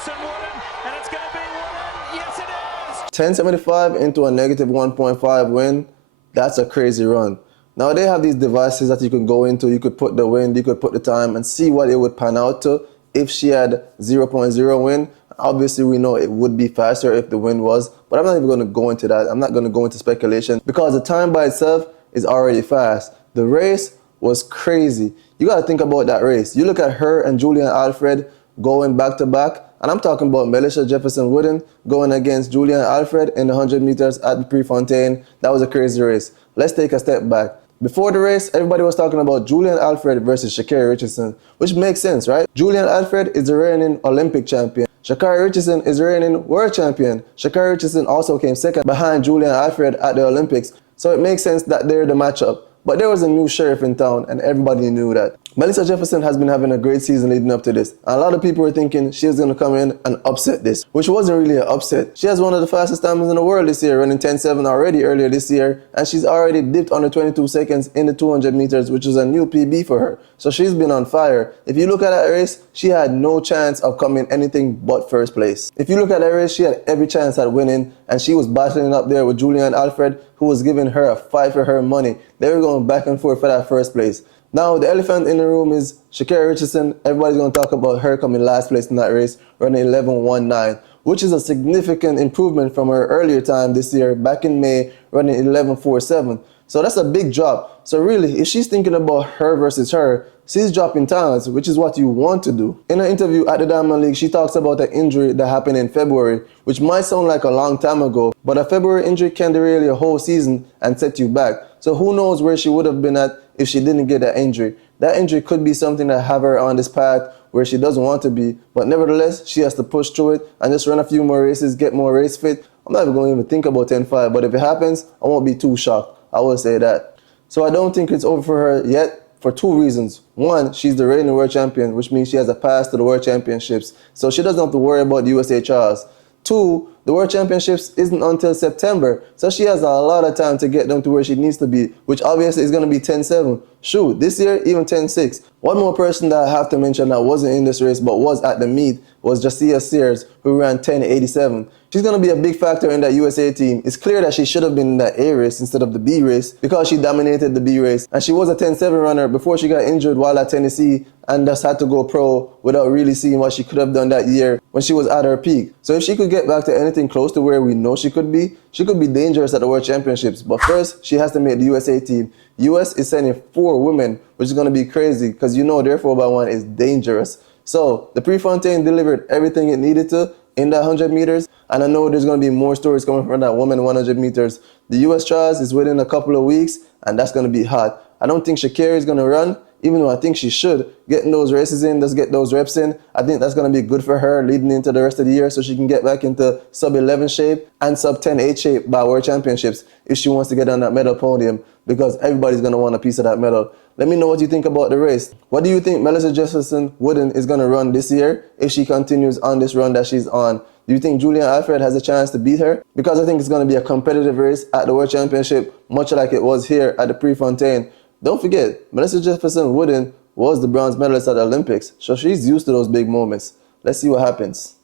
Jefferson-Wooden, and it's going to be Wooden. Yes, it is. 1075 into a negative 1.5 win, that's a crazy run. Now they have these devices that you can go into. You could put the wind, you could put the time and see what it would pan out to if she had 0.0 win. Obviously, we know it would be faster if the wind was, but I'm not even going to go into that. I'm not going to go into speculation because the time by itself is already fast. The race was crazy. You got to think about that race. You look at her and Julien and Alfred going back to back, and I'm talking about Melisa Jefferson-Wooden going against Julien and Alfred in the 100 meters at the Prefontaine. That was a crazy race. Let's take a step back. Before the race, everybody was talking about Julien Alfred versus Sha'Carri Richardson, which makes sense, right? Julien Alfred is the reigning Olympic champion. Sha'Carri Richardson is the reigning world champion. Sha'Carri Richardson also came second behind Julien Alfred at the Olympics, so it makes sense that they're the matchup. But there was a new sheriff in town, and everybody knew that. Melisa Jefferson has been having a great season leading up to this. And a lot of people were thinking she was going to come in and upset this, which wasn't really an upset. She has one of the fastest times in the world this year, running 10.7 already earlier this year, and she's already dipped under 22 seconds in the 200 meters, which is a new PB for her. So she's been on fire. If you look at that race, she had no chance of coming anything but first place. If you look at that race, she had every chance at winning, and she was battling up there with Julien and Alfred, who was giving her a fight for her money. They were going back and forth for that first place. Now, the elephant in the room is Sha'Carri Richardson. Everybody's going to talk about her coming last place in that race, running 11.19, which is a significant improvement from her earlier time this year, back in May, running 11.47. So that's a big drop. So really, if she's thinking about her versus her, she's dropping times, which is what you want to do. In an interview at the Diamond League, she talks about an injury that happened in February, which might sound like a long time ago, but a February injury can derail your whole season and set you back. So who knows where she would have been at if she didn't get that injury. That injury could be something that have her on this path where she doesn't want to be, but nevertheless, she has to push through it and just run a few more races, get more race fit. I'm not even going to even think about 10.5, but if it happens, I won't be too shocked. I will say that. So I don't think it's over for her yet for two reasons. One, she's the reigning world champion, which means she has a pass to the world championships, so she doesn't have to worry about the USA trials. Two, the World Championships isn't until September, so she has a lot of time to get them to where she needs to be, which obviously is going to be 10.7. Shoot, this year, even 10.6. One more person that I have to mention that wasn't in this race but was at the meet was Jasia Sears, who ran 10.87. She's going to be a big factor in that USA team. It's clear that she should have been in that A race instead of the B race because she dominated the B race. And she was a 10.7 runner before she got injured while at Tennessee and just had to go pro without really seeing what she could have done that year when she was at her peak. So if she could get back to anything close to where we know she could be dangerous at the World Championships. But first, she has to make the USA team. US is sending 4 women, which is going to be crazy because you know their 4x1 is dangerous. So the Prefontaine delivered everything it needed to in that 100 meters. And I know there's going to be more stories coming from that woman 100 meters. The US trials is within a couple of weeks, and that's going to be hot. I don't think Sha'Carri is going to run, even though I think she should. Getting those races in, let's get those reps in. I think that's going to be good for her leading into the rest of the year so she can get back into sub-11 shape and sub-10-8 shape by World Championships if she wants to get on that medal podium, because everybody's going to want a piece of that medal. Let me know what you think about the race. What do you think Melisa Jefferson-Wooden is going to run this year if she continues on this run that she's on? Do you think Julien Alfred has a chance to beat her? Because I think it's going to be a competitive race at the World Championship, much like it was here at the Prefontaine. Don't forget, Melisa Jefferson-Wooden was the bronze medalist at the Olympics, so she's used to those big moments. Let's see what happens.